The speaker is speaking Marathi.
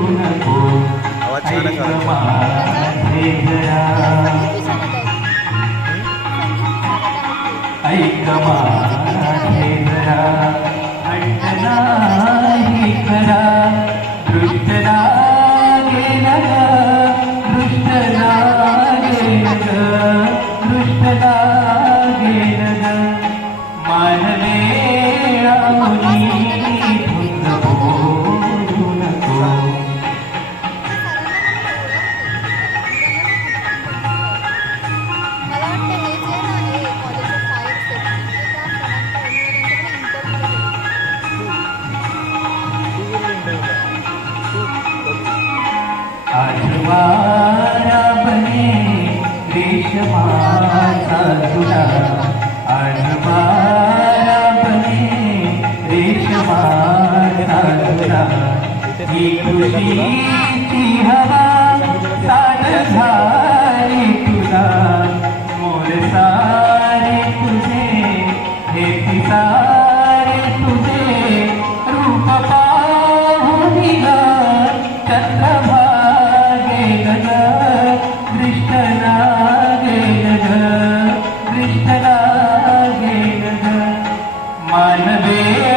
नको. ऐक माझे जरा, ऐक माझे जरा, अण्ण नाही करा. दृष्ट लागेल ग, दृष्ट लागेल ग, दृष्ट लागेल ग. मानले आमुनी धुंद बोलू नको. आजवारा बने रेशमाचा तुला, आजवारा बने रेशमाचा तुला. ही खुशीची हवा साठ झाली तुला. मोर सारे तुझे, हे पिसारे तुझे. रूप पाहून ग चंद्रमा दृष्ट लागेल ग, दृष्ट लागेल ग. मानवे